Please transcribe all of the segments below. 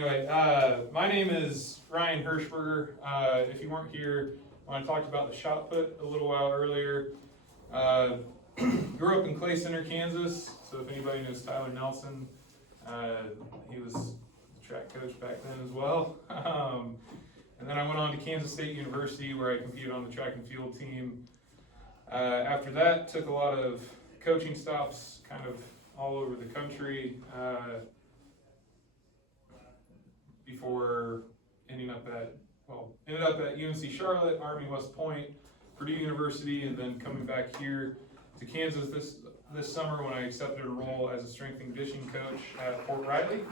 Anyway, my name is Ryan Hirschberger. If you weren't here when I talked about the shot put a little while earlier, grew up in Clay Center, Kansas. So if anybody knows Tyler Nelson, he was the track coach back then as well. And then I went on to Kansas State University where I competed on the track and field team. After that, took a lot of coaching stops kind of all over the country before ended up at UNC Charlotte, Army West Point, Purdue University, and then coming back here to Kansas this summer when I accepted a role as a strength and conditioning coach at Fort Riley.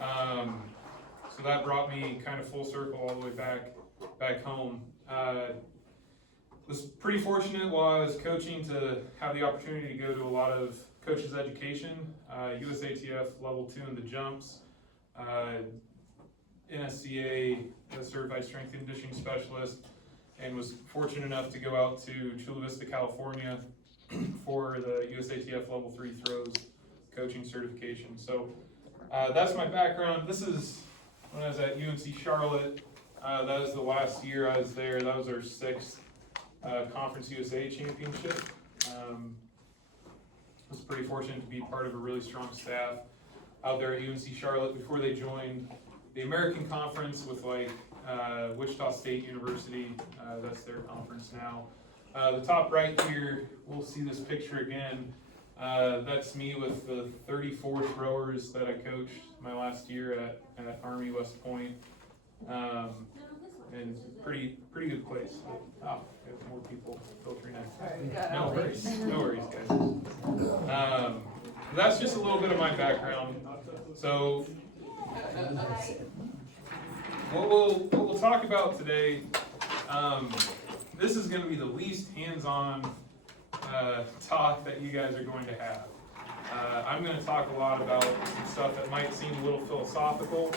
So that brought me kind of full circle all the way back home. Was pretty fortunate while I was coaching to have the opportunity to go to a lot of coaches education, USATF level 2 in the jumps, NSCA, a certified strength and conditioning specialist, and was fortunate enough to go out to Chula Vista, California for the USATF level 3 throws coaching certification. So that's my background. This is when I was at UNC Charlotte. That was the last year I was there. That was our 6th Conference USA championship. Was pretty fortunate to be part of a really strong staff out there at UNC Charlotte before they joined the American Conference with like Wichita State University. That's their conference now. The top right here, we'll see this picture again. That's me with the 34 throwers that I coached my last year at Army West Point. And it's a pretty good place. Oh, we have more people filtering in. No worries, guys. That's just a little bit of my background. So, what we'll talk about today. This is going to be the least hands-on talk that you guys are going to have. I'm going to talk a lot about some stuff that might seem a little philosophical.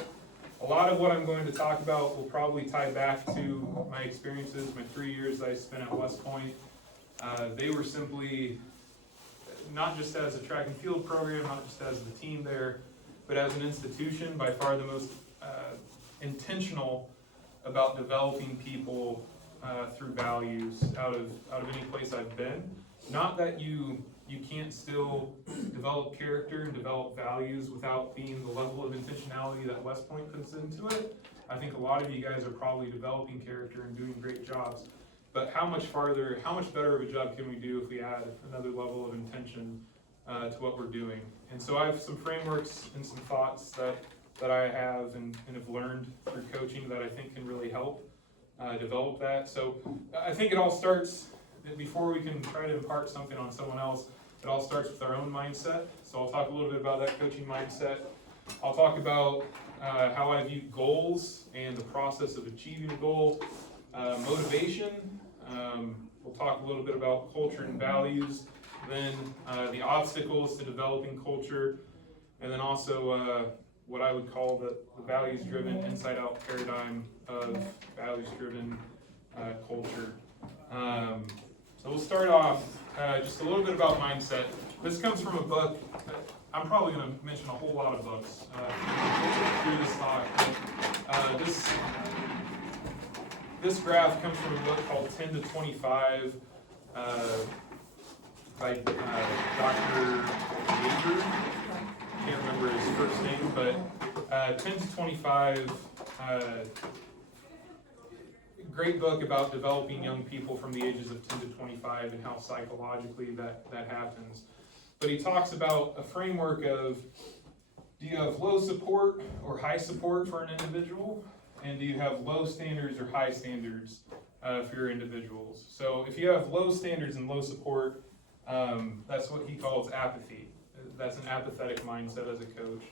A lot of what I'm going to talk about will probably tie back to my experiences, my 3 years I spent at West Point. They were simply, not just as a track and field program, not just as the team there, but as an institution, by far the most intentional about developing people through values out of any place I've been. Not that you can't still develop character and develop values without being the level of intentionality that West Point puts into it. I think a lot of you guys are probably developing character and doing great jobs. But how much better of a job can we do if we add another level of intention to what we're doing? And so I have some frameworks and some thoughts that I have and have learned through coaching that I think can really help develop that. So I think it all starts, before we can try to impart something on someone else, it all starts with our own mindset. So I'll talk a little bit about that coaching mindset. I'll talk about how I view goals and the process of achieving a goal, motivation. We'll talk a little bit about culture and values, then the obstacles to developing culture, and then also what I would call the values-driven, inside-out paradigm of values-driven culture. So we'll start off just a little bit about mindset. This comes from a book. I'm probably going to mention a whole lot of books through this talk. This graph comes from a book called 10 to 25 by Dr. Yager. Can't remember his first name, but 10 to 25. Great book about developing young people from the ages of 10 to 25 and how psychologically that happens. But he talks about a framework of, do you have low support or high support for an individual? And do you have low standards or high standards for your individuals? So if you have low standards and low support, that's what he calls apathy. That's an apathetic mindset as a coach.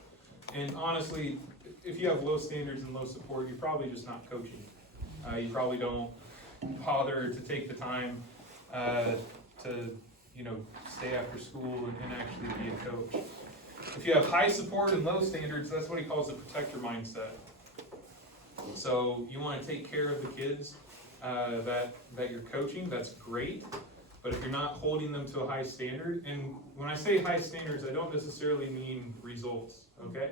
And honestly, if you have low standards and low support, you're probably just not coaching. You probably don't bother to take the time to stay after school and actually be a coach. If you have high support and low standards, that's what he calls a protector mindset. So you want to take care of the kids that you're coaching, that's great. But if you're not holding them to a high standard, and when I say high standards, I don't necessarily mean results, okay?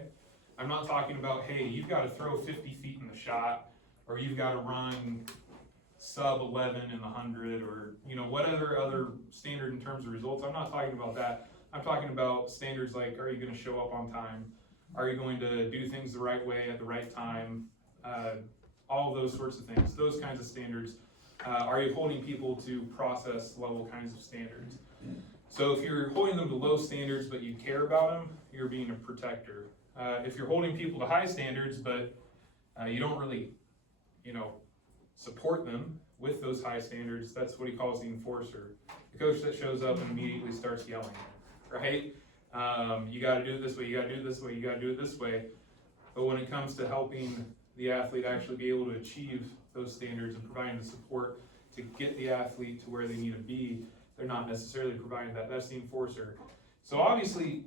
I'm not talking about, hey, you've got to throw 50 feet in the shot, or you've got to run sub 11 in the 100, or whatever other standard in terms of results. I'm not talking about that. I'm talking about standards like, are you going to show up on time? Are you going to do things the right way at the right time? All of those sorts of things, those kinds of standards. Are you holding people to process level kinds of standards? So if you're holding them to low standards but you care about them, you're being a protector. If you're holding people to high standards but you don't really, support them with those high standards, that's what he calls the enforcer. The coach that shows up and immediately starts yelling, right? You got to do it this way, you got to do it this way, you got to do it this way. But when it comes to helping the athlete actually be able to achieve those standards and providing the support to get the athlete to where they need to be, they're not necessarily providing that. That's the enforcer. So obviously,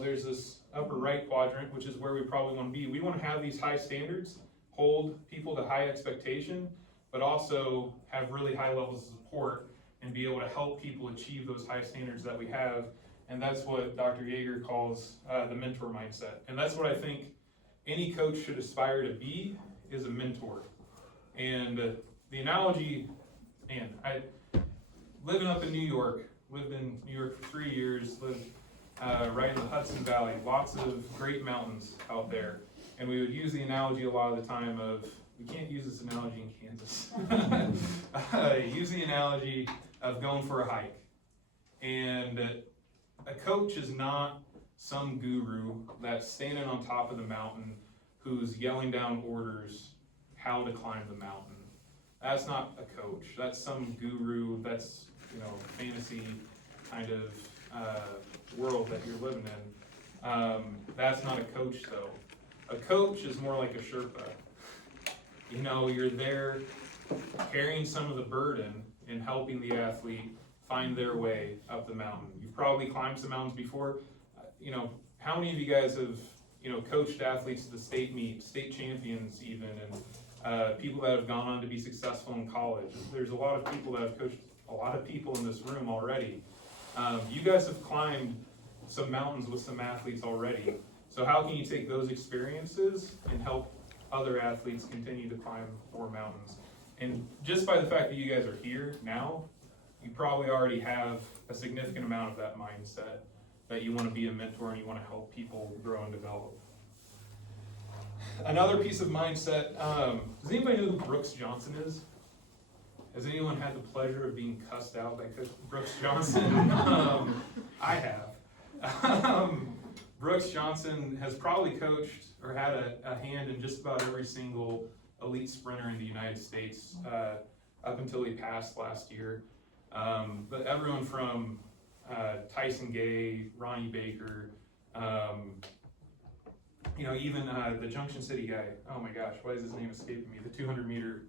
there's this upper right quadrant, which is where we probably want to be. We want to have these high standards, hold people to high expectation, but also have really high levels of support and be able to help people achieve those high standards that we have. And that's what Dr. Yeager calls the mentor mindset. And that's what I think any coach should aspire to be, is a mentor. And the analogy, I living up in New York, lived in New York for 3 years, lived right in the Hudson Valley, lots of great mountains out there. And we would use the analogy a lot of the time of, we can't use this analogy in Kansas. Use the analogy of going for a hike. And a coach is not some guru that's standing on top of the mountain who's yelling down orders how to climb the mountain. That's not a coach. That's some guru, that's, fantasy kind of world that you're living in. That's not a coach though. A coach is more like a Sherpa. You're there carrying some of the burden and helping the athlete find their way up the mountain. You've probably climbed some mountains before. How many of you guys have, coached athletes to the state meet, state champions even, and people that have gone on to be successful in college? There's a lot of people that have coached a lot of people in this room already. You guys have climbed some mountains with some athletes already. So how can you take those experiences and help other athletes continue to climb more mountains? And just by the fact that you guys are here now, you probably already have a significant amount of that mindset that you want to be a mentor and you want to help people grow and develop. Another piece of mindset, does anybody know who Brooks Johnson is? Has anyone had the pleasure of being cussed out by Coach Brooks Johnson? I have. Brooks Johnson has probably coached or had a hand in just about every single elite sprinter in the United States up until he passed last year. But everyone from Tyson Gay, Ronnie Baker, even the Junction City guy. Oh my gosh, why is his name escaping me? The 200 meter.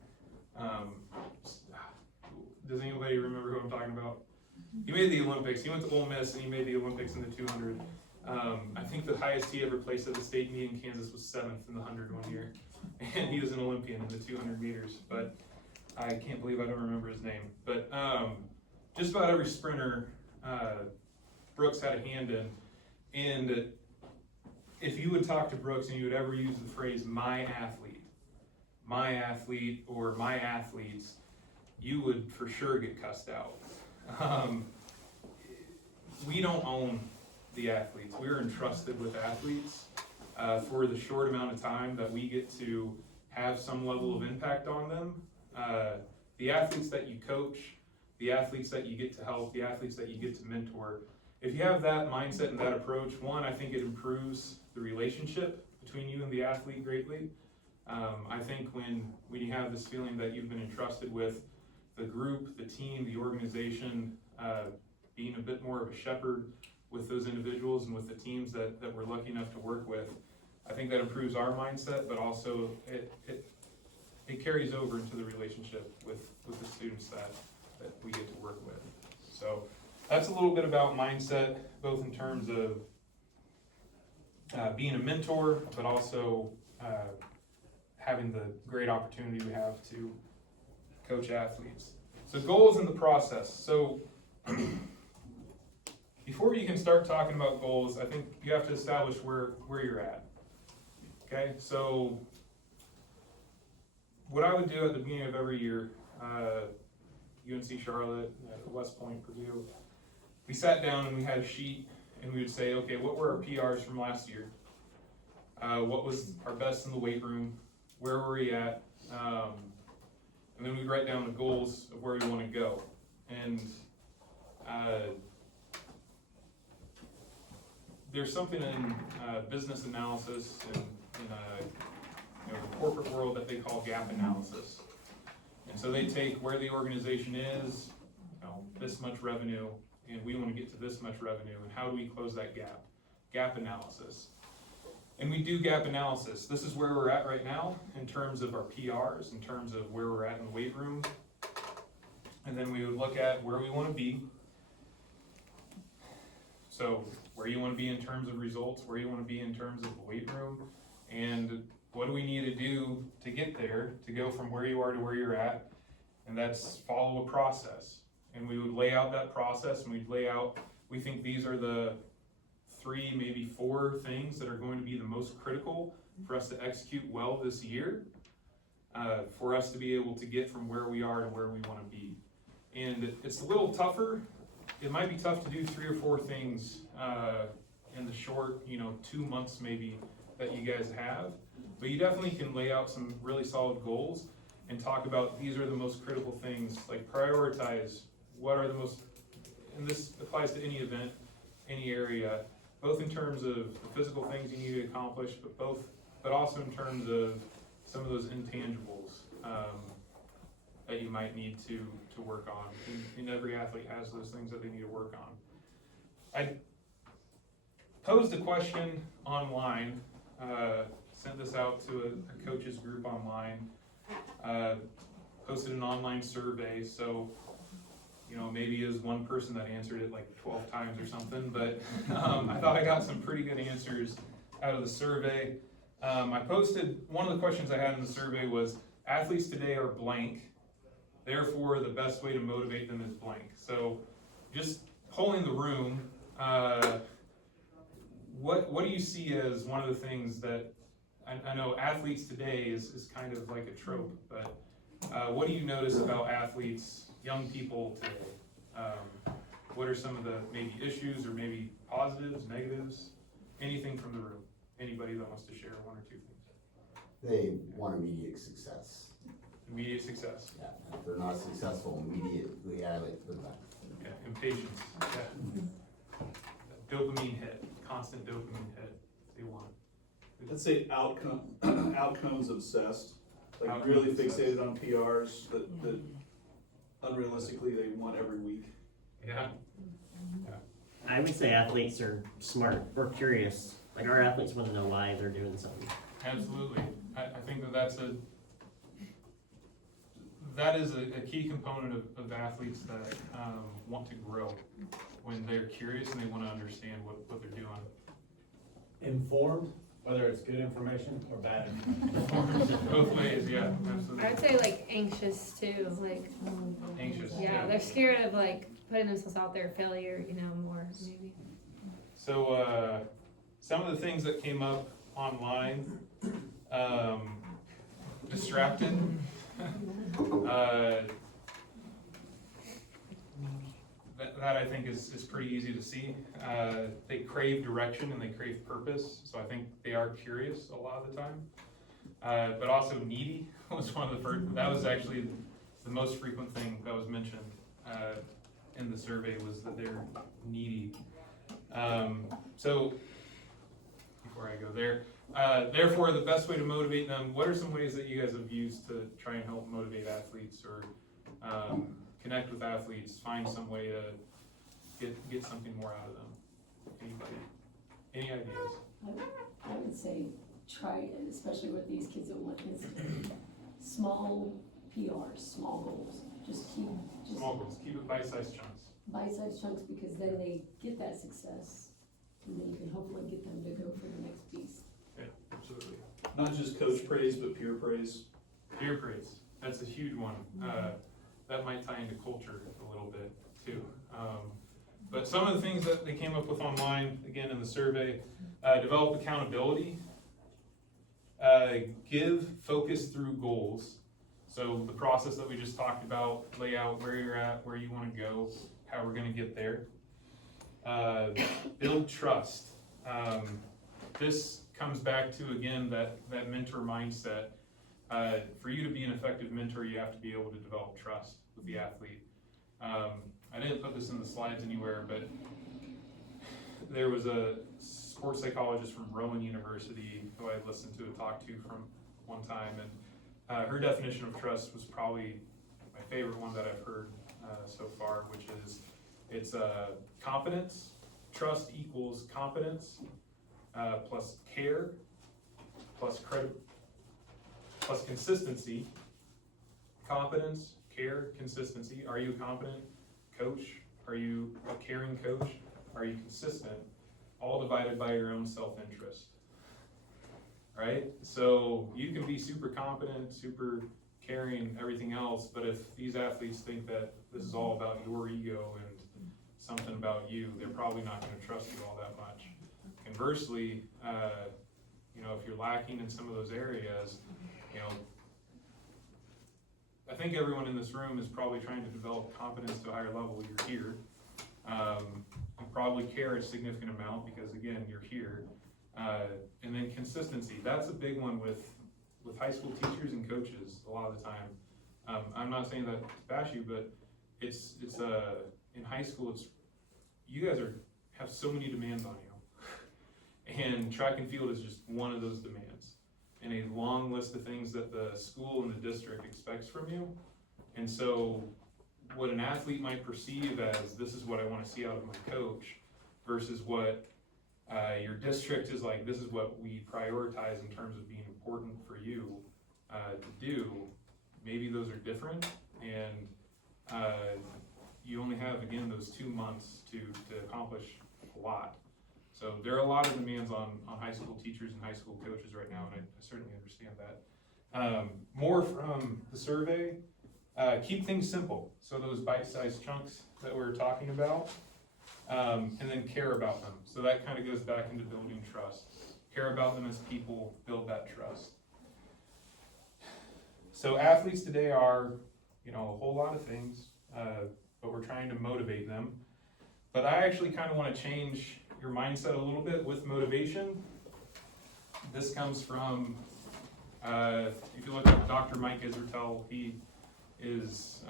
Does anybody remember who I'm talking about? He made the Olympics. He went to Ole Miss and he made the Olympics in the 200. I think the highest he ever placed at the state meet in Kansas was 7th in the 100 one year. And he was an Olympian in the 200 meters. But I can't believe I don't remember his name. But just about every sprinter Brooks had a hand in. And if you would talk to Brooks and you would ever use the phrase my athlete, or my athletes, you would for sure get cussed out. We don't own the athletes. We're entrusted with athletes for the short amount of time that we get to have some level of impact on them. The athletes that you coach, the athletes that you get to help, the athletes that you get to mentor, if you have that mindset and that approach, one, I think it improves the relationship between you and the athlete greatly. I think when you have this feeling that you've been entrusted with the group, the team, the organization, being a bit more of a shepherd with those individuals and with the teams that we're lucky enough to work with, I think that improves our mindset, but also it carries over into the relationship with the students that we get to work with. So that's a little bit about mindset, both in terms of being a mentor, but also having the great opportunity we have to coach athletes. So goals in the process. So before you can start talking about goals, I think you have to establish where you're at. Okay, so what I would do at the beginning of every year, UNC Charlotte, West Point, Purdue, we sat down and we had a sheet and we would say, okay, what were our PRs from last year? What was our best in the weight room? Where were we at? And then we'd write down the goals of where we want to go. And there's something in business analysis and in the corporate world that they call gap analysis. And so they take where the organization is, this much revenue, and we want to get to this much revenue, and how do we close that gap? Gap analysis. And we do gap analysis. This is where we're at right now in terms of our PRs, in terms of where we're at in the weight room. And then we would look at where we want to be. So where you want to be in terms of results, where you want to be in terms of the weight room, and what do we need to do to get there, to go from where you are to where you're at, and that's follow a process. And we would lay out that process, and we'd lay out, we think these are the 3, maybe 4 things that are going to be the most critical for us to execute well this year, for us to be able to get from where we are to where we want to be. And it's a little tougher. It might be tough to do 3 or 4 things in the short, 2 months maybe that you guys have, but you definitely can lay out some really solid goals and talk about these are the most critical things, like prioritize what are the most, and this applies to any event, any area, both in terms of the physical things you need to accomplish, but also in terms of some of those intangibles that you might need to work on. And every athlete has those things that they need to work on. I posed a question online, sent this out to a coaches group online, posted an online survey, so maybe it was one person that answered it like 12 times or something, but I thought I got some pretty good answers out of the survey. I posted, one of the questions I had in the survey was, athletes today are blank, therefore the best way to motivate them is blank. So just polling the room, what do you see as one of the things that, I know athletes today is kind of like a trope, but what do you notice about athletes, young people today? What are some of the maybe issues or maybe positives, negatives, anything from the room? Anybody that wants to share 1 or 2 things? They want immediate success. Immediate success. Yeah, if they're not successful immediately, I like to put back. Okay, impatience. That dopamine hit, constant dopamine hit. They want. I'd say outcomes obsessed, like Outcomes really obsessed. fixated on PRs that unrealistically they want every week. Yeah. I would say athletes are smart or curious. Like our athletes want to know why they're doing something. Absolutely. I think that is a key component of athletes that want to grow when they're curious and they want to understand what they're doing. Informed, whether it's good information or bad information. Both ways, yeah, absolutely. I would say like anxious too, like Anxious. yeah, they're scared of like putting themselves out there, failure, more maybe. So some of the things that came up online, distracted. That I think is pretty easy to see. They crave direction and they crave purpose, so I think they are curious a lot of the time. But also needy was one of the first, that was actually the most frequent thing that was mentioned in the survey, was that they're needy. So before I go there, therefore the best way to motivate them, what are some ways that you guys have used to try and help motivate athletes or connect with athletes, find some way to get something more out of them? Anybody? Any ideas? I would say try, especially with these kids that want instant, small PRs, small goals. Just Small goals, keep it bite-sized chunks. bite-sized chunks, because then they get that success, and then you can hopefully get them to go for the next piece. Yeah, absolutely. Not just coach praise, but peer praise. Peer praise, that's a huge one. That might tie into culture a little bit too. But some of the things that they came up with online, again in the survey, develop accountability. give focus through goals. So the process that we just talked about, lay out where you're at, where you wanna go, how we're gonna get there. Build trust. This comes back to, again, that mentor mindset. For you to be an effective mentor, you have to be able to develop trust with the athlete. I didn't put this in the slides anywhere, but there was a sports psychologist from Rowan University who I listened to a talk to from one time, and her definition of trust was probably my favorite one that I've heard so far, which is it's competence. Trust equals competence plus care plus plus consistency. Competence, care, consistency. Are you a competent coach? Are you a caring coach? Are you consistent? All divided by your own self-interest, right? So you can be super competent, super caring, everything else, but if these athletes think that this is all about your ego and something about you, they're probably not gonna trust you all that much. Conversely, you know, if you're lacking in some of those areas, you know, I think everyone in this room is probably trying to develop competence to a higher level. You're here. You probably care a significant amount because, again, you're here. And then consistency. That's a big one with high school teachers and coaches a lot of the time. I'm not saying that to bash you, but it's in high school, you guys have so many demands on you. And track and field is just one of those demands. And a long list of things that the school and the district expects from you. And so what an athlete might perceive as this is what I want to see out of my coach versus what your district is like, this is what we prioritize in terms of being important for you to do. Maybe those are different, and you only have, again, those 2 months to accomplish a lot. So there are a lot of demands on high school teachers and high school coaches right now, and I certainly understand that. More from the survey, keep things simple. So those bite-sized chunks that we're talking about, and then care about them. So that kind of goes back into building trust. Care about them as people, build that trust. So athletes today are, you know, a whole lot of things, but we're trying to motivate them. But I actually kind of want to change your mindset a little bit with motivation. This comes from, if you look at Dr. Mike Israetel, he is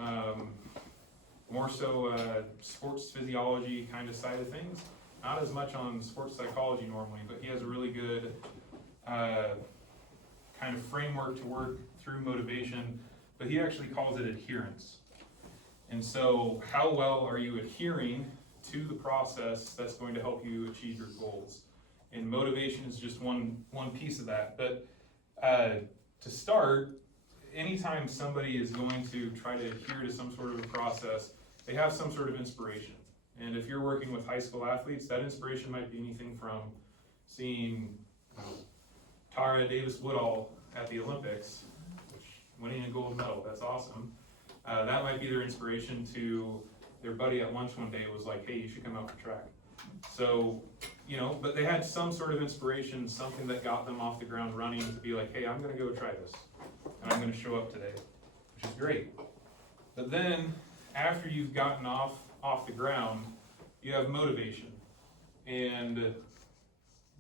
more so sports physiology kind of side of things. Not as much on sports psychology normally, but he has a really good kind of framework to work through motivation, but he actually calls it adherence. And so how well are you adhering to the process that's going to help you achieve your goals? And motivation is just one piece of that. But to start, anytime somebody is going to try to adhere to some sort of a process, they have some sort of inspiration. And if you're working with high school athletes, that inspiration might be anything from seeing Tara Davis-Woodall at the Olympics, winning a gold medal. That's awesome. That might be their inspiration to their buddy at lunch one day was like, hey, you should come out for track. So, you know, but they had some sort of inspiration, something that got them off the ground running to be like, hey, I'm gonna go try this. And I'm gonna show up today, which is great. But then, after you've gotten off the ground, you have motivation. And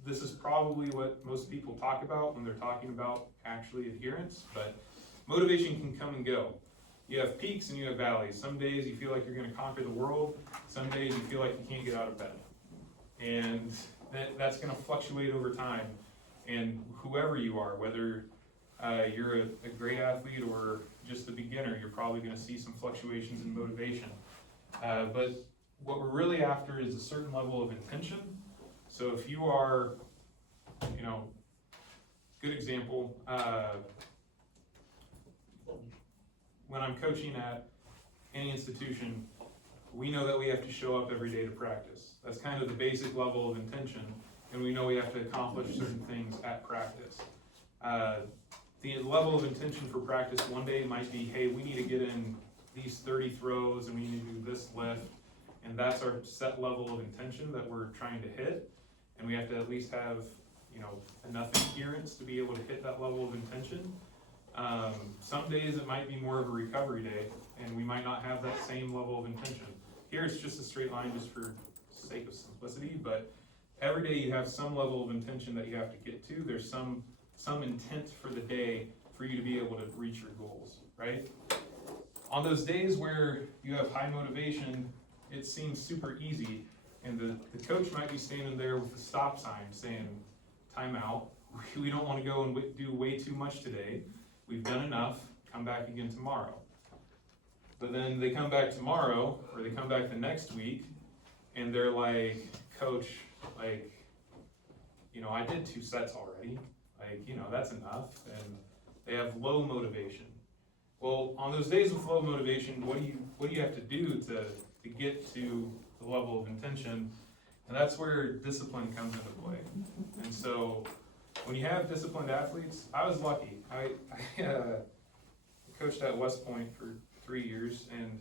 this is probably what most people talk about when they're talking about actually adherence, but motivation can come and go. You have peaks and you have valleys. Some days you feel like you're gonna conquer the world. Some days you feel like you can't get out of bed. And that's gonna fluctuate over time. And whoever you are, whether you're a great athlete or just a beginner, you're probably gonna see some fluctuations in motivation. But what we're really after is a certain level of intention. So if you are, you know, good example, when I'm coaching at any institution, we know that we have to show up every day to practice. That's kind of the basic level of intention, and we know we have to accomplish certain things at practice. The level of intention for practice one day might be, hey, we need to get in these 30 throws, and we need to do this lift, and that's our set level of intention that we're trying to hit, and we have to at least have, enough adherence to be able to hit that level of intention. Some days it might be more of a recovery day, and we might not have that same level of intention. Here it's just a straight line just for sake of simplicity, but every day you have some level of intention that you have to get to. There's some intent for the day for you to be able to reach your goals, right? On those days where you have high motivation, it seems super easy, and the coach might be standing there with a stop sign saying, time out, we don't want to go and do way too much today, we've done enough, come back again tomorrow. But then they come back tomorrow, or they come back the next week, and they're like, coach, like, I did 2 sets already, like, that's enough, and they have low motivation. Well, on those days with low motivation, what do you have to do to get to the level of intention? And that's where discipline comes into play. And so when you have disciplined athletes, I was lucky. I coached at West Point for 3 years, and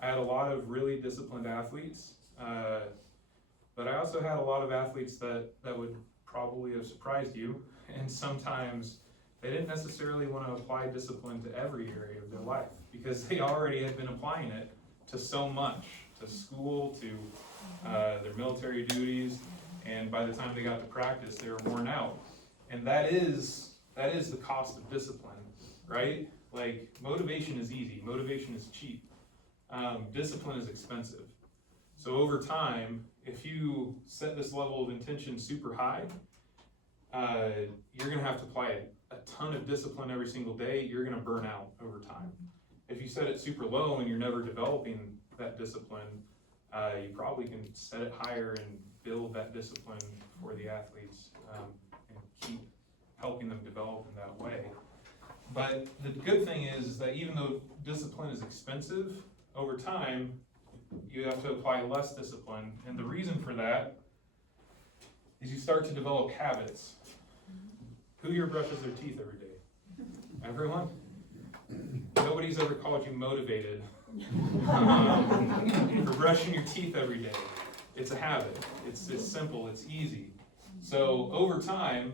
I had a lot of really disciplined athletes, but I also had a lot of athletes that would probably have surprised you, and sometimes they didn't necessarily want to apply discipline to every area of their life because they already had been applying it to so much, to school, to their military duties, and by the time they got to practice, they were worn out. And that is the cost of discipline, right? Like, motivation is easy, motivation is cheap. Discipline is expensive. So over time, if you set this level of intention super high, you're gonna have to apply a ton of discipline every single day. You're gonna burn out over time. If you set it super low and you're never developing that discipline, you probably can set it higher and build that discipline for the athletes, and keep helping them develop in that way. But the good thing is that even though discipline is expensive, over time, you have to apply less discipline. And the reason for that is you start to develop habits. Who here brushes their teeth every day? Everyone? Nobody's ever called you motivated for brushing your teeth every day. It's a habit. It's simple, it's easy. So over time,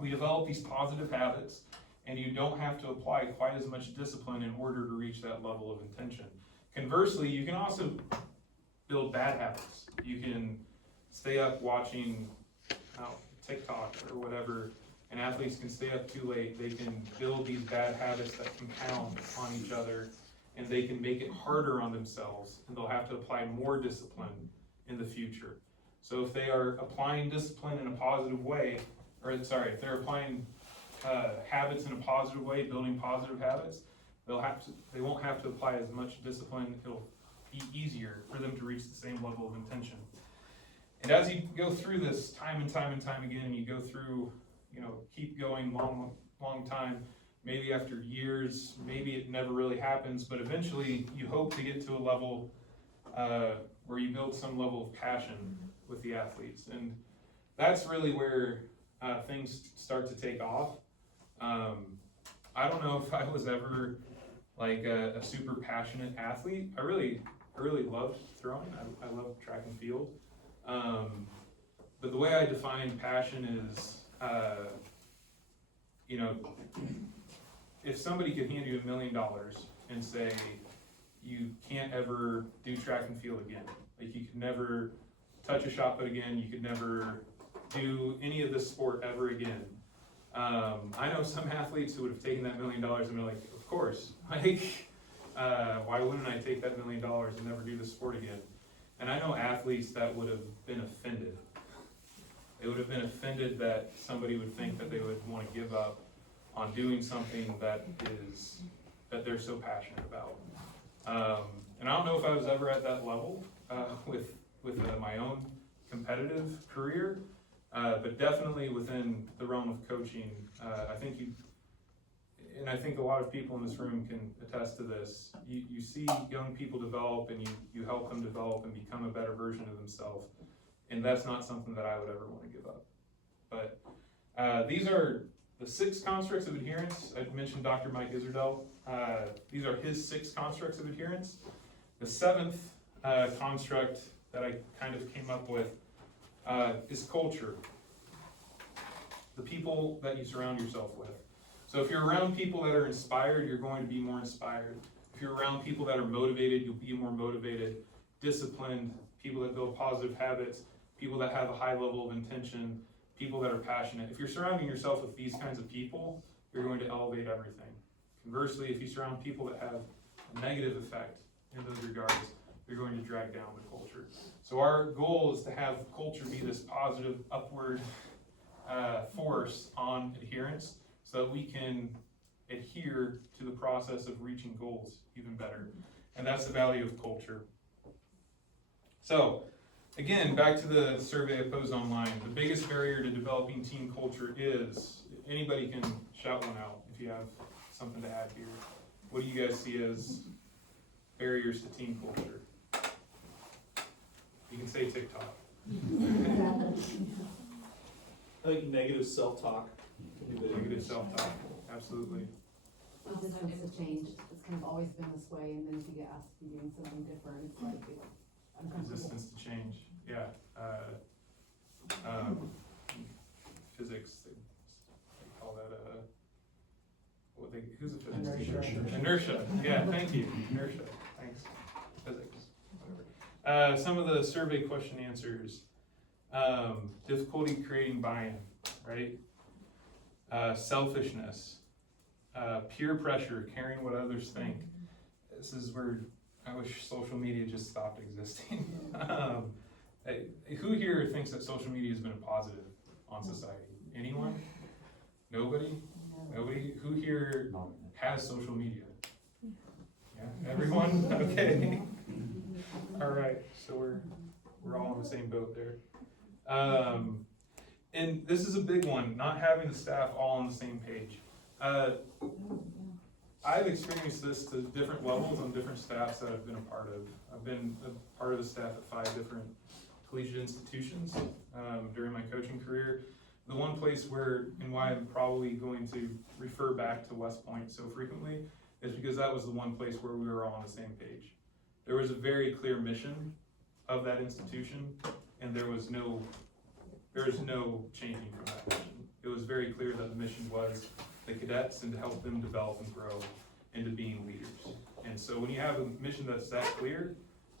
we develop these positive habits, and you don't have to apply quite as much discipline in order to reach that level of intention. Conversely, you can also build bad habits. You can stay up watching TikTok or whatever, and athletes can stay up too late. They can build these bad habits that compound on each other, and they can make it harder on themselves, and they'll have to apply more discipline in the future. So if they are applying discipline in a positive way, if they're applying habits in a positive way, building positive habits, they won't have to apply as much discipline. It'll be easier for them to reach the same level of intention. And as you go through this time and time again, you go through, keep going long time, maybe after years, maybe it never really happens, but eventually you hope to get to a level where you build some level of passion with the athletes. And that's really where things start to take off. I don't know if I was ever like a super passionate athlete. I really loved throwing. I love track and field. But the way I define passion is, if somebody could hand you $1 million and say, you can't ever do track and field again, like you could never touch a shot put again, you could never do any of this sport ever again. I know some athletes who would have taken that $1 million and been like, of course, like, why wouldn't I take that $1 million and never do this sport again? And I know athletes that would have been offended. They would have been offended that somebody would think that they would want to give up on doing something that they're so passionate about. And I don't know if I was ever at that level with my own competitive career, but definitely within the realm of coaching, I think a lot of people in this room can attest to this. You see young people develop, and you help them develop and become a better version of themselves, and that's not something that I would ever want to give up. But these are the 6 constructs of adherence. I mentioned Dr. Mike Iserdell. These are his 6 constructs of adherence. The 7th construct that I kind of came up with is culture. the people that you surround yourself with. So if you're around people that are inspired, you're going to be more inspired. If you're around people that are motivated, you'll be more motivated. Disciplined, people that build positive habits, people that have a high level of intention, people that are passionate. If you're surrounding yourself with these kinds of people, you're going to elevate everything. Conversely, if you surround people that have a negative effect in those regards, you're going to drag down the culture. So our goal is to have culture be this positive, upward force on adherence, so that we can adhere to the process of reaching goals even better. And that's the value of culture. So, again, back to the survey I posed online. The biggest barrier to developing team culture is, anybody can shout one out if you have something to add here. What do you guys see as barriers to team culture? You can say TikTok. I think negative self-talk. Negative self-talk, absolutely. Resistance to change, it's kind of always been this way, and then if you get asked to be doing something different, it's like, it's uncomfortable. Resistance to change, yeah. Physics, they call that who's a physicist? Inertia, yeah, thank you, inertia, thanks, physics, whatever. Some of the survey question answers, difficulty creating buy-in, right? Selfishness, peer pressure, caring what others think. This is where I wish social media just stopped existing. Who here thinks that social media has been a positive on society? Anyone? Nobody? Nobody? Who here has social media? Yeah, everyone? Okay. All right, so we're all on the same boat there. And this is a big one, not having the staff all on the same page. I've experienced this to different levels on different staffs that I've been a part of. I've been a part of the staff at 5 different collegiate institutions during my coaching career. The one place where, and why I'm probably going to refer back to West Point so frequently, is because that was the one place where we were all on the same page. There was a very clear mission of that institution, and there was no changing from that mission. It was very clear that the mission was the cadets and to help them develop and grow into being leaders. And so when you have a mission that's that clear,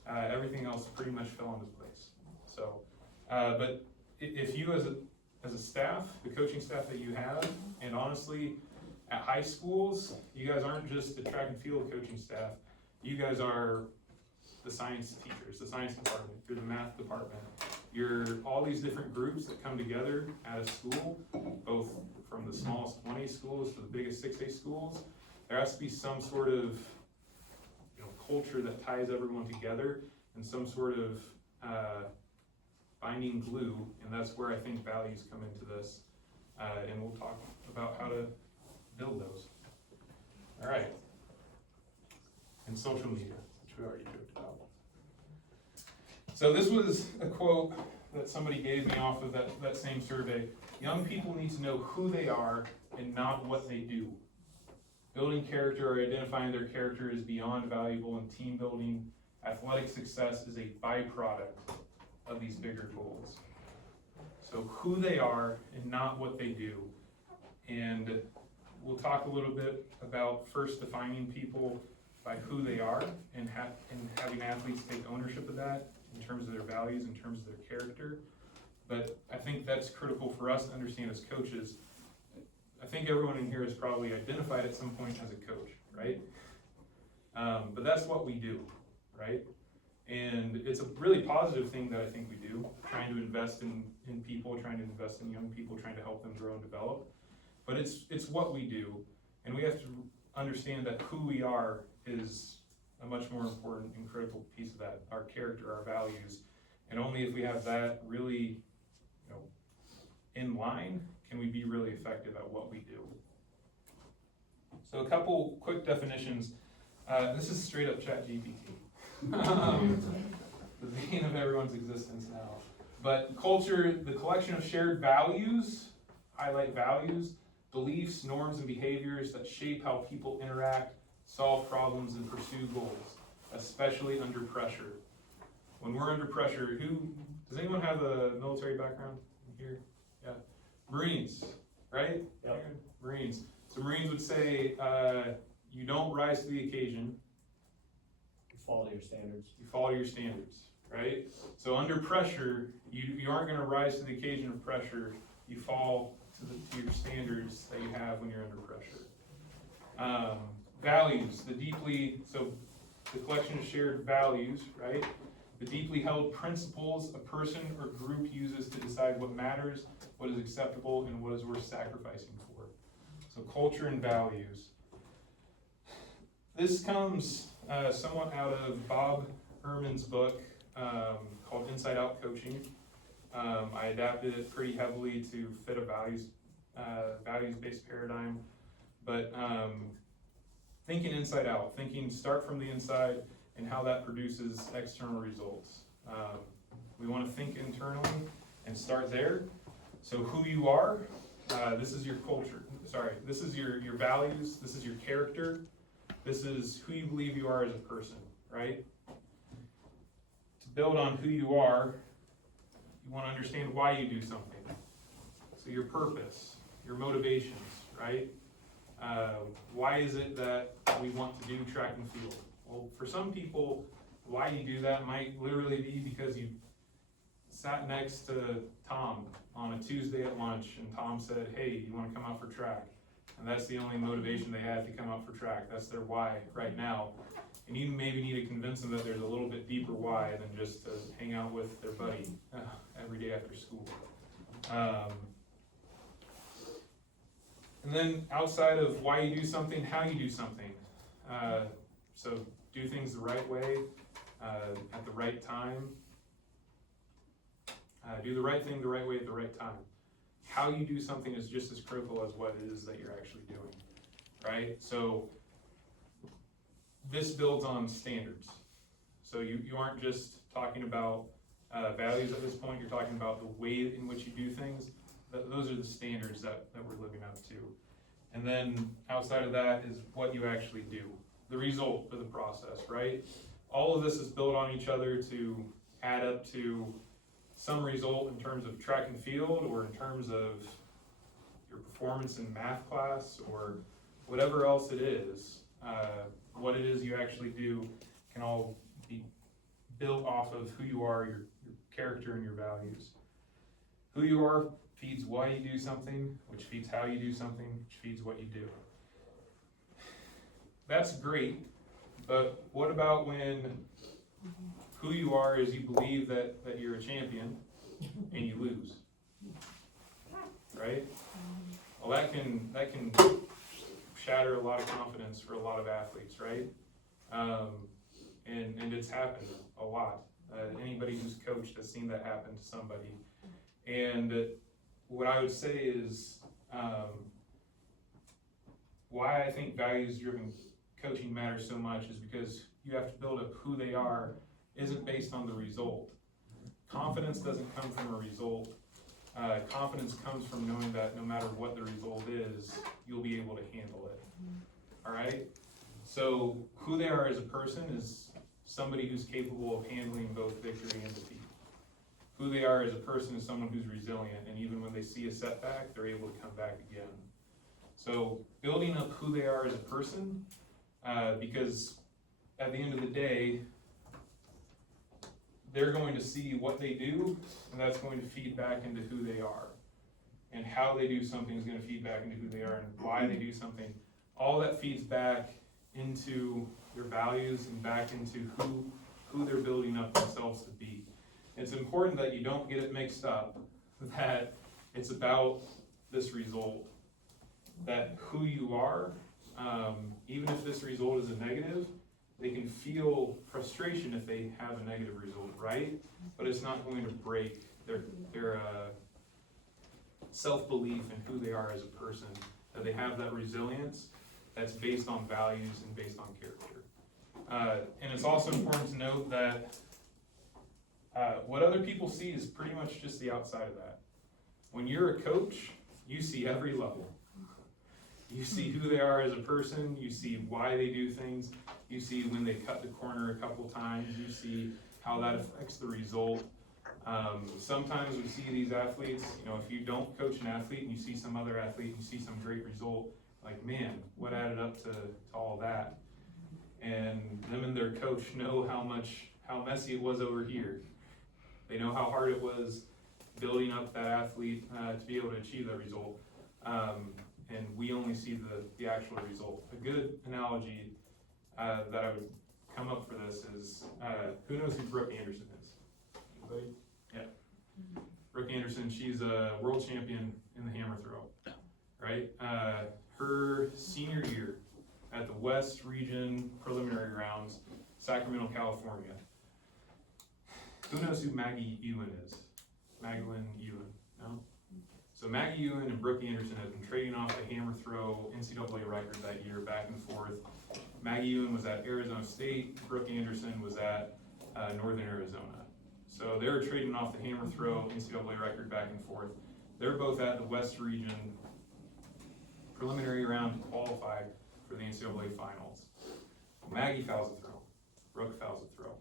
everything else pretty much fell into place. So, but if you as a staff, the coaching staff that you have, and honestly, at high schools, you guys aren't just the track and field coaching staff, you guys are the science teachers, the science department, you're the math department, you're all these different groups that come together at a school, both from the smallest 1A schools to the biggest 6A schools. There has to be some sort of culture that ties everyone together and some sort of binding glue, and that's where I think values come into this. And we'll talk about how to build those. All right. And social media, which we already joked about. So this was a quote that somebody gave me off of that same survey. Young people need to know who they are and not what they do. Building character or identifying their character is beyond valuable in team building. Athletic success is a byproduct of these bigger goals. So who they are and not what they do. And we'll talk a little bit about first defining people by who they are and having athletes take ownership of that in terms of their values, in terms of their character. But I think that's critical for us to understand as coaches. I think everyone in here has probably identified at some point as a coach, right? But that's what we do, right? And it's a really positive thing that I think we do, trying to invest in people, trying to invest in young people, trying to help them grow and develop. But it's what we do, and we have to understand that who we are is a much more important and critical piece of that, our character, our values. And only if we have that really, in line, can we be really effective at what we do. So a couple quick definitions. This is straight up ChatGPT. The being of everyone's existence now. But culture, the collection of shared values, highlight values, beliefs, norms, and behaviors that shape how people interact, solve problems, and pursue goals, especially under pressure. When we're under pressure, does anyone have a military background here? Yeah. Marines, right? Yep. Marines. So Marines would say, you don't rise to the occasion, Follow your standards. you follow your standards, right? So under pressure, you aren't gonna rise to the occasion of pressure, you fall to your standards that you have when you're under pressure. Values, the collection of shared values, right? The deeply held principles a person or group uses to decide what matters, what is acceptable, and what is worth sacrificing for. So culture and values. This comes somewhat out of Bob Ehrman's book called Inside Out Coaching. I adapted it pretty heavily to fit a values-based paradigm, but thinking inside out, thinking start from the inside and how that produces external results. We want to think internally and start there. So who you are, this is your culture, this is your values, this is your character, this is who you believe you are as a person, right? To build on who you are, you want to understand why you do something. So your purpose, your motivations, right? Why is it that we want to do track and field? Well, for some people, why you do that might literally be because you sat next to Tom on a Tuesday at lunch and Tom said, hey, you want to come out for track? And that's the only motivation they had to come out for track. That's their why right now. And you maybe need to convince them that there's a little bit deeper why than just to hang out with their buddy every day after school. And then outside of why you do something, how you do something. So do things the right way, at the right time. Do the right thing the right way at the right time. How you do something is just as critical as what it is that you're actually doing, right? So this builds on standards. So you aren't just talking about values at this point, you're talking about the way in which you do things. Those are the standards that we're living up to. And then outside of that is what you actually do, the result of the process, right? All of this is built on each other to add up to some result in terms of track and field or in terms of your performance in math class or whatever else it is. What it is you actually do can all be built off of who you are, your character and your values. Who you are feeds why you do something, which feeds how you do something, which feeds what you do. That's great, but what about when who you are is you believe that you're a champion and you lose, right? Well, that can shatter a lot of confidence for a lot of athletes, right? And it's happened a lot. Anybody who's coached has seen that happen to somebody. And what I would say is why I think values-driven coaching matters so much is because you have to build up who they are isn't based on the result. Confidence doesn't come from a result. Confidence comes from knowing that no matter what the result is, you'll be able to handle it. All right? So who they are as a person is somebody who's capable of handling both victory and defeat. Who they are as a person is someone who's resilient, and even when they see a setback, they're able to come back again. So building up who they are as a person, because at the end of the day, they're going to see what they do, and that's going to feed back into who they are. And how they do something is going to feed back into who they are, and why they do something. All that feeds back into their values and back into who they're building up themselves to be. It's important that you don't get it mixed up, that it's about this result. That who you are, even if this result is a negative, they can feel frustration if they have a negative result, right? But it's not going to break their self-belief in who they are as a person, that they have that resilience that's based on values and based on character. And it's also important to note that what other people see is pretty much just the outside of that. When you're a coach, you see every level. You see who they are as a person, you see why they do things, you see when they cut the corner a couple times, you see how that affects the result. Sometimes we see these athletes, you know, if you don't coach an athlete and you see some other athlete, you see some great result, like, man, what added up to all that? And them and their coach know how messy it was over here. They know how hard it was building up that athlete to be able to achieve that result. And we only see the actual result. A good analogy that I would come up for this is, who knows who Brooke Anderson is? Anybody? Yeah. Brooke Anderson, she's a world champion in the hammer throw, right? Her senior year at the West Region preliminary rounds, Sacramento, California. Who knows who Maggie Ewan is? Magdalene Ewan, no? So Maggie Ewan and Brooke Anderson have been trading off the hammer throw NCAA record that year, back and forth. Maggie Ewan was at Arizona State, Brooke Anderson was at Northern Arizona. So they were trading off the hammer throw NCAA record back and forth. They're both at the West Region preliminary round to qualify for the NCAA finals. Maggie fouls a throw, Brooke fouls a throw.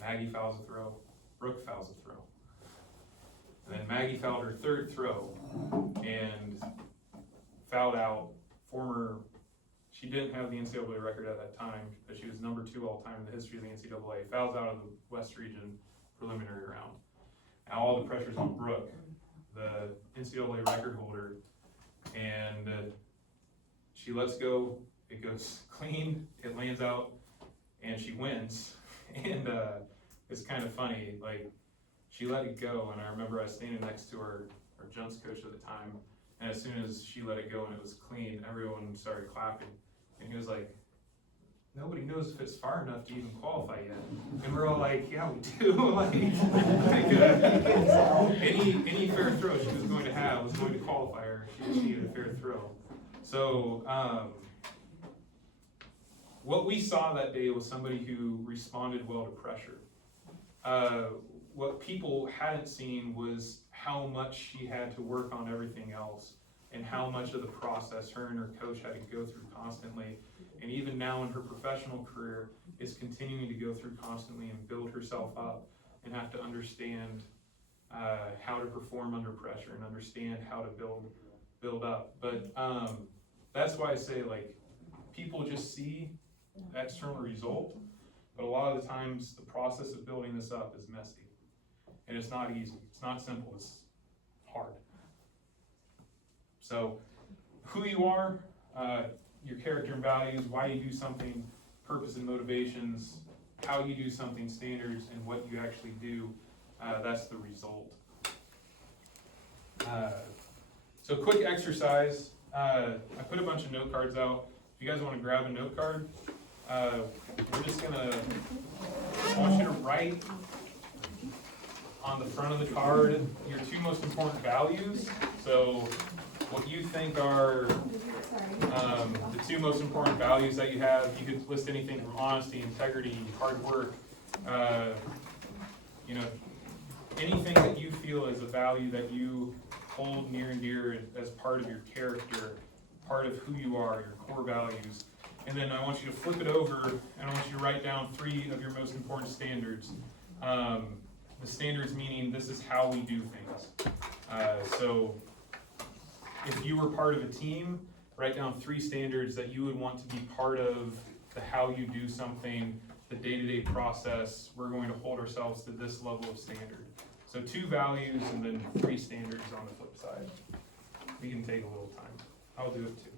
Maggie fouls a throw, Brooke fouls a throw. And then Maggie fouled her third throw and fouled out she didn't have the NCAA record at that time, but she was number 2 all time in the history of the NCAA, fouls out of the West Region preliminary round. Now all the pressure's on Brooke, the NCAA record holder, and she lets go, it goes clean, it lands out, and she wins. And it's kind of funny, like, she let it go, and I remember I was standing next to our junts coach at the time, and as soon as she let it go and it was clean, everyone started clapping. And he was like, nobody knows if it's far enough to even qualify yet. And we're all like, yeah, we do. like any fair throw she was going to have was going to qualify her. She needed a fair throw. So what we saw that day was somebody who responded well to pressure. What people hadn't seen was how much she had to work on everything else, and how much of the process her and her coach had to go through constantly. And even now in her professional career, is continuing to go through constantly and build herself up, and have to understand how to perform under pressure and understand how to build up. But that's why I say, like, people just see the external result, but a lot of the times the process of building this up is messy. And it's not easy, it's not simple, it's hard. So, who you are, your character and values, why you do something, purpose and motivations, how you do something, standards, and what you actually do, that's the result. So quick exercise, I put a bunch of note cards out. If you guys want to grab a note card, we're just gonna, I want you to write on the front of the card your 2 most important values. So what you think are the 2 most important values that you have. You could list anything from honesty, integrity, hard work, you know, anything that you feel is a value that you hold near and dear as part of your character, part of who you are, your core values. And then I want you to flip it over, and I want you to write down 3 of your most important standards. The standards meaning this is how we do things. So if you were part of a team, write down 3 standards that you would want to be part of the how you do something, the day-to-day process. We're going to hold ourselves to this level of standard. So 2 values and then 3 standards on the flip side. We can take a little time. I'll do it too.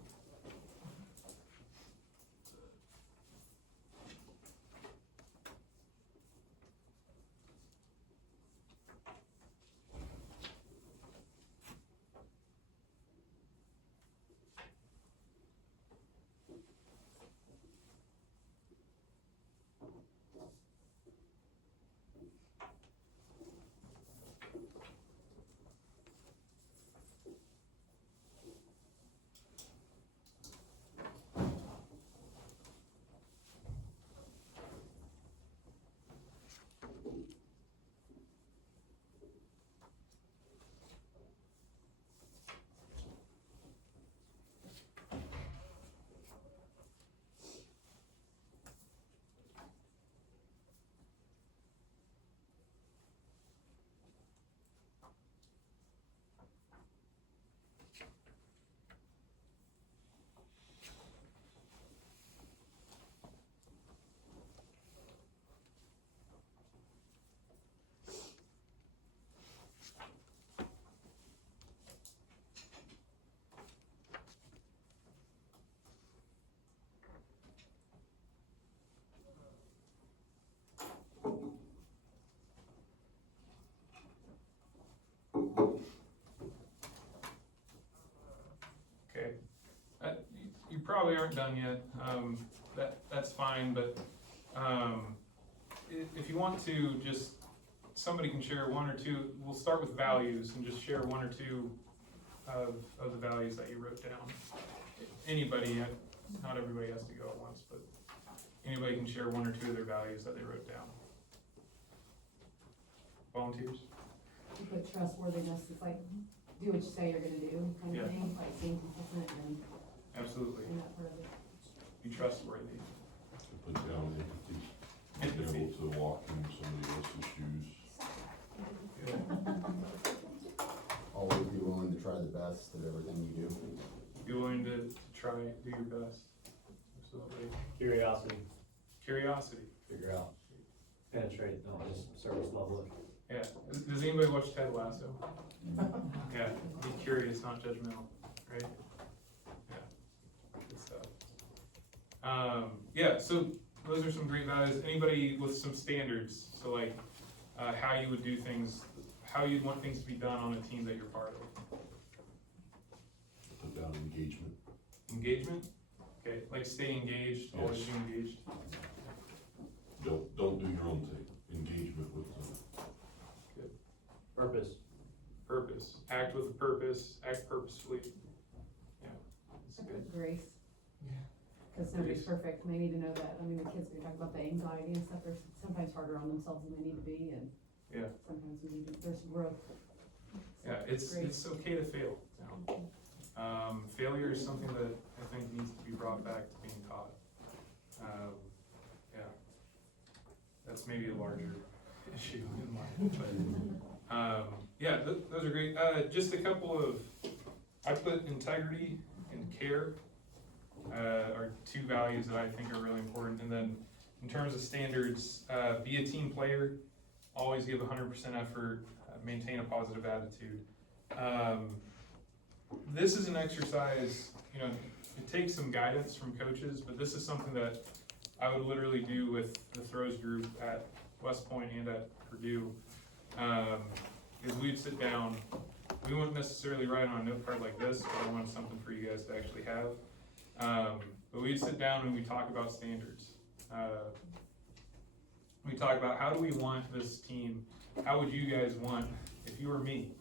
probably aren't done yet, that's fine, but, if you want to, just, somebody can share one or two, we'll start with values and just share one or two of the values that you wrote down. Anybody, not everybody has to go at once, but anybody can share one or two of their values that they wrote down. Volunteers? You put trustworthiness, it's like, do what you say you're gonna do, kind Yeah. of thing, like being consistent and Absolutely. that part of it. Be trustworthy. Put down empathy, being able to walk in somebody else's shoes. Always be willing to try the best at everything you do. Be willing to try, do your best. Absolutely. Curiosity, Curiosity. Figure out. penetrate, don't just service public. Yeah. Does anybody watch Ted Lasso? Yeah. Be curious, not judgmental, right? Yeah. Good stuff. Yeah, so those are some great values. Anybody with some standards, so like, how you would do things, how you'd want things to be done on a team that you're part of. Put down engagement. Engagement? Okay, like stay engaged, always Yes. be engaged. Don't do your own thing. Engagement with them. Purpose. Purpose. Act with a purpose, act purposefully. Yeah, that's good. Grace. Cause nobody's perfect, and they need to know that, I mean, the kids, we talk about the anxiety and stuff, they're sometimes harder on themselves than they need to be, and Yeah. sometimes we need to, there's growth. Yeah, it's okay to fail. You know? Failure is something that I think needs to be brought back to being taught. Yeah, that's maybe a larger issue in mind, but, yeah, those are great. Just a couple of, I put integrity and care, are two values that I think are really important. And then in terms of standards, be a team player, always give 100% effort, maintain a positive attitude. This is an exercise, you know, it takes some guidance from coaches, but this is something that I would literally do with the throws group at West Point and at Purdue. Is we'd sit down, we wouldn't necessarily write on a note card like this, but I wanted something for you guys to actually have. But we'd sit down and we talk about standards. We talk about how do we want this team, how would you guys want, if you were me?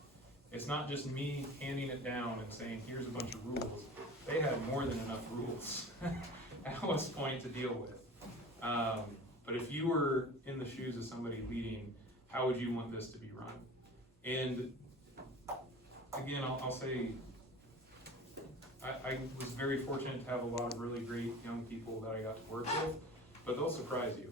It's not just me handing it down and saying, here's a bunch of rules. They had more than enough rules at West Point to deal with. But if you were in the shoes of somebody leading, how would you want this to be run? And again, I'll say, I was very fortunate to have a lot of really great young people that I got to work with, but they'll surprise you.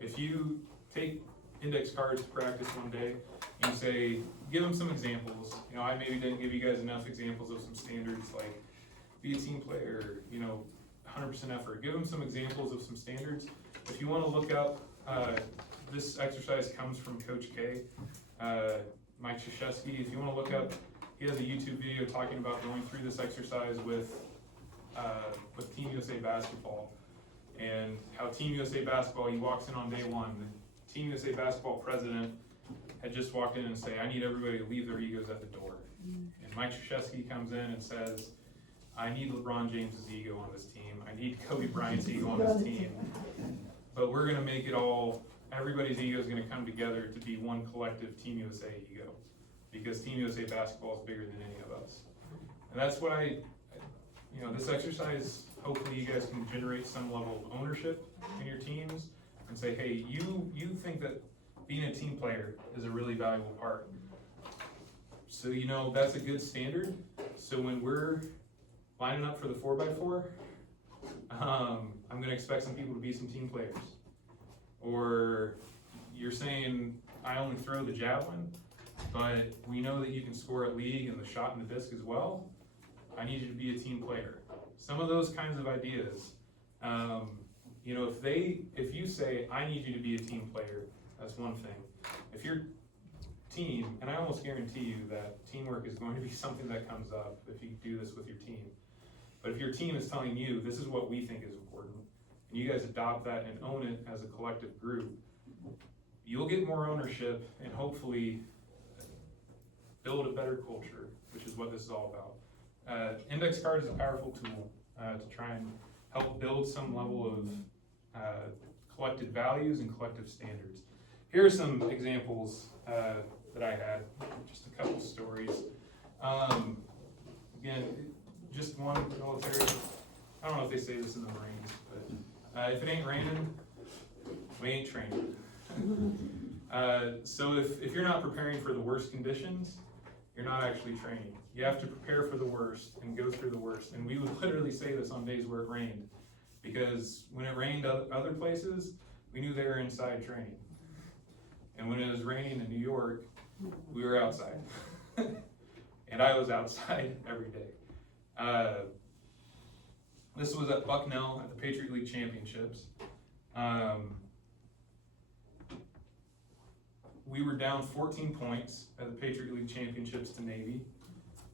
If you take index cards to practice one day, and you say, give them some examples. You know, I maybe didn't give you guys enough examples of some standards, like be a team player, you know, 100% effort. Give them some examples of some standards. If you want to look up, this exercise comes from Coach K, Mike Krzyzewski. If you want to look up, he has a YouTube video talking about going through this exercise with Team USA Basketball, and how Team USA Basketball, he walks in on day one. The Team USA Basketball president had just walked in and say, I need everybody to leave their egos at the door. And Mike Krzyzewski comes in and says, I need LeBron James's ego on this team. I need Kobe Bryant's ego on this team. But we're gonna make it all, everybody's ego is gonna come together to be one collective Team USA ego. Because Team USA Basketball is bigger than any of us. And that's what you know, this exercise, hopefully you guys can generate some level of ownership in your teams and say, hey, you think that being a team player is a really valuable part. So you know that's a good standard. So when we're lining up for the 4x4, I'm gonna expect some people to be some team players. Or you're saying, I only throw the javelin, but we know that you can score at league and the shot and the disc as well. I need you to be a team player. Some of those kinds of ideas, you know, if you say, I need you to be a team player, that's one thing. If your team, and I almost guarantee you that teamwork is going to be something that comes up if you do this with your team. But if your team is telling you, this is what we think is important, and you guys adopt that and own it as a collective group, you'll get more ownership and hopefully build a better culture, which is what this is all about. Index card is a powerful tool. to try and help build some level of collective values and collective standards. Here are some examples that I had, just a couple stories. Again, just one military, I don't know if they say this in the Marines, but if it ain't raining, we ain't training. So if you're not preparing for the worst conditions, you're not actually training. You have to prepare for the worst and go through the worst. And we would literally say this on days where it rained, because when it rained other places, we knew they were inside training. And when it was raining in New York, we were outside. And I was outside every day. This was at Bucknell at the Patriot League Championships. We were down 14 points at the Patriot League Championships to Navy.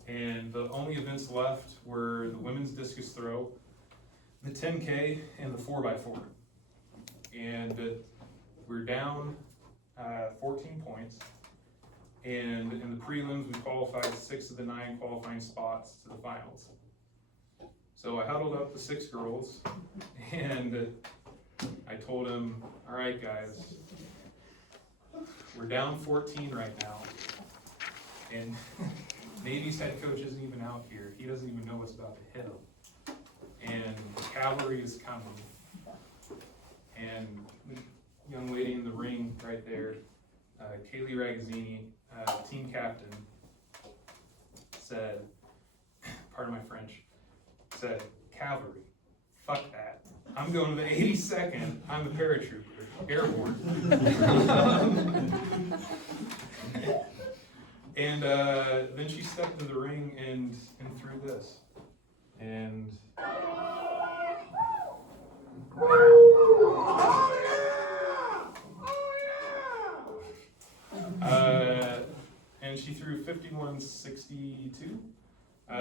And the only events left were the women's discus throw, the 10K, and the 4x4. And we're down 14 points. And in the prelims, we qualified 6 of the 9 qualifying spots to the finals. So I huddled up the 6 girls, and I told them, all right, guys, we're down 14 right now. And Navy's head coach isn't even out here. He doesn't even know what's about to hit him. And the cavalry is coming. And the young lady in the ring right there, Kaylee Ragazzini, team captain, said, pardon my French, said, cavalry, fuck that. I'm going to the 82nd, I'm a paratrooper, airborne. And then she stepped into the ring and threw this. And and she threw 51.62,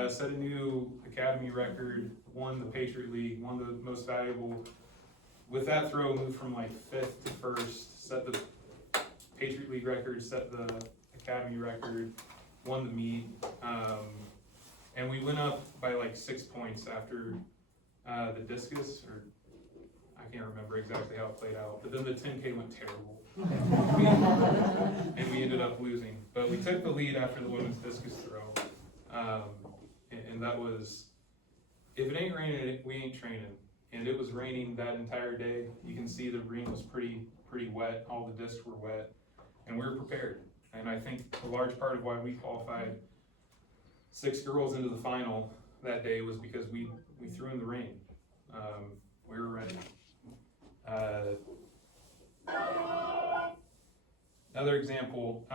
set a new academy record, won the Patriot League, won the most valuable. With that throw, moved from like 5th to 1st, set the Patriot League record, set the academy record, won the meet, and we went up by like 6 points after the discus, or I can't remember exactly how it played out, but then the 10K went terrible. And we ended up losing. But we took the lead after the women's discus throw, and that was, if it ain't raining, we ain't training. And it was raining that entire day. You can see the ring was pretty wet, all the discs were wet, and we were prepared. And I think a large part of why we qualified 6 girls into the final that day was because we threw in the rain. We were ready. Another example,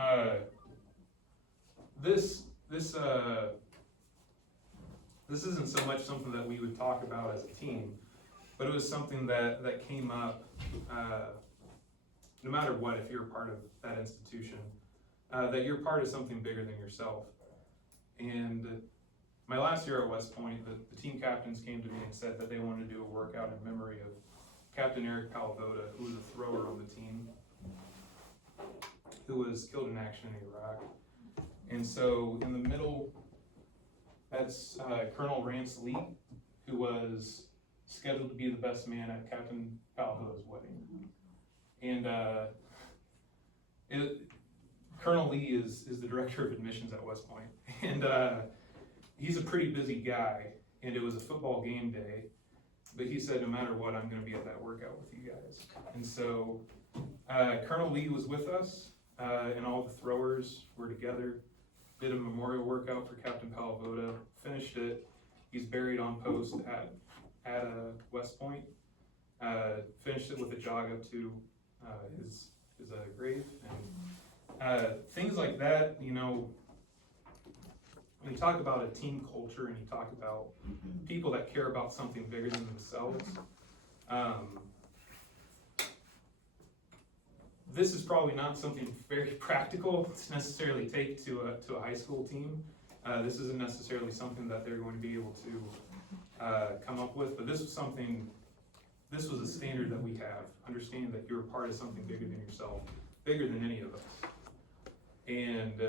this isn't so much something that we would talk about as a team, but it was something that came up no matter what, if you're a part of that institution, that you're part of something bigger than yourself. And my last year at West Point, the team captains came to me and said that they wanted to do a workout in memory of Captain Eric Palvoda, who was a thrower on the team, who was killed in action in Iraq. And so in the middle, that's Colonel Rance Lee, who was scheduled to be the best man at Captain Palvoda's wedding. And Colonel Lee is the director of admissions at West Point. And he's a pretty busy guy, and it was a football game day, but he said, no matter what, I'm gonna be at that workout with you guys. And so Colonel Lee was with us, and all the throwers were together, did a memorial workout for Captain Palvoda, finished it. He's buried on post at West Point, finished it with a jog up to his grave. And things like that, you know, when you talk about a team culture and you talk about people that care about something bigger than themselves, this is probably not something very practical to necessarily take to a high school team. This isn't necessarily something that they're going to be able to come up with, but this was a standard that we have, understanding that you're a part of something bigger than yourself, bigger than any of us. And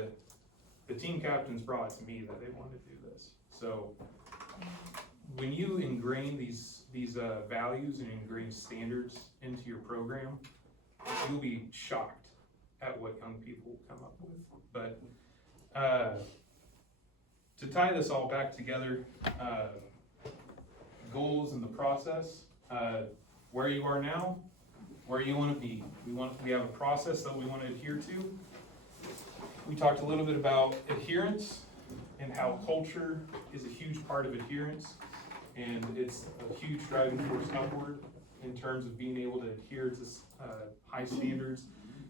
the team captains brought it to me that they wanted to do this. So when you ingrain these values and ingrain standards into your program, you'll be shocked at what young people come up with. But to tie this all back together, goals and the process, where you are now, where you want to be. We have a process that we want to adhere to. We talked a little bit about adherence and how culture is a huge part of adherence, and it's a huge driving force upward in terms of being able to adhere to high standards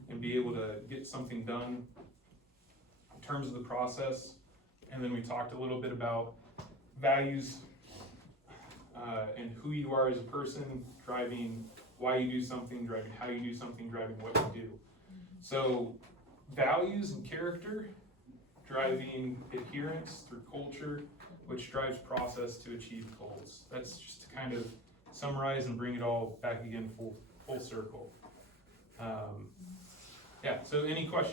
and be able to get something done in terms of the process. And then we talked a little bit about values and who you are as a person, driving why you do something, driving how you do something, driving what you do. So values and character, driving adherence through culture, which drives process to achieve goals. That's just to kind of summarize and bring it all back again full circle. Yeah, so any questions?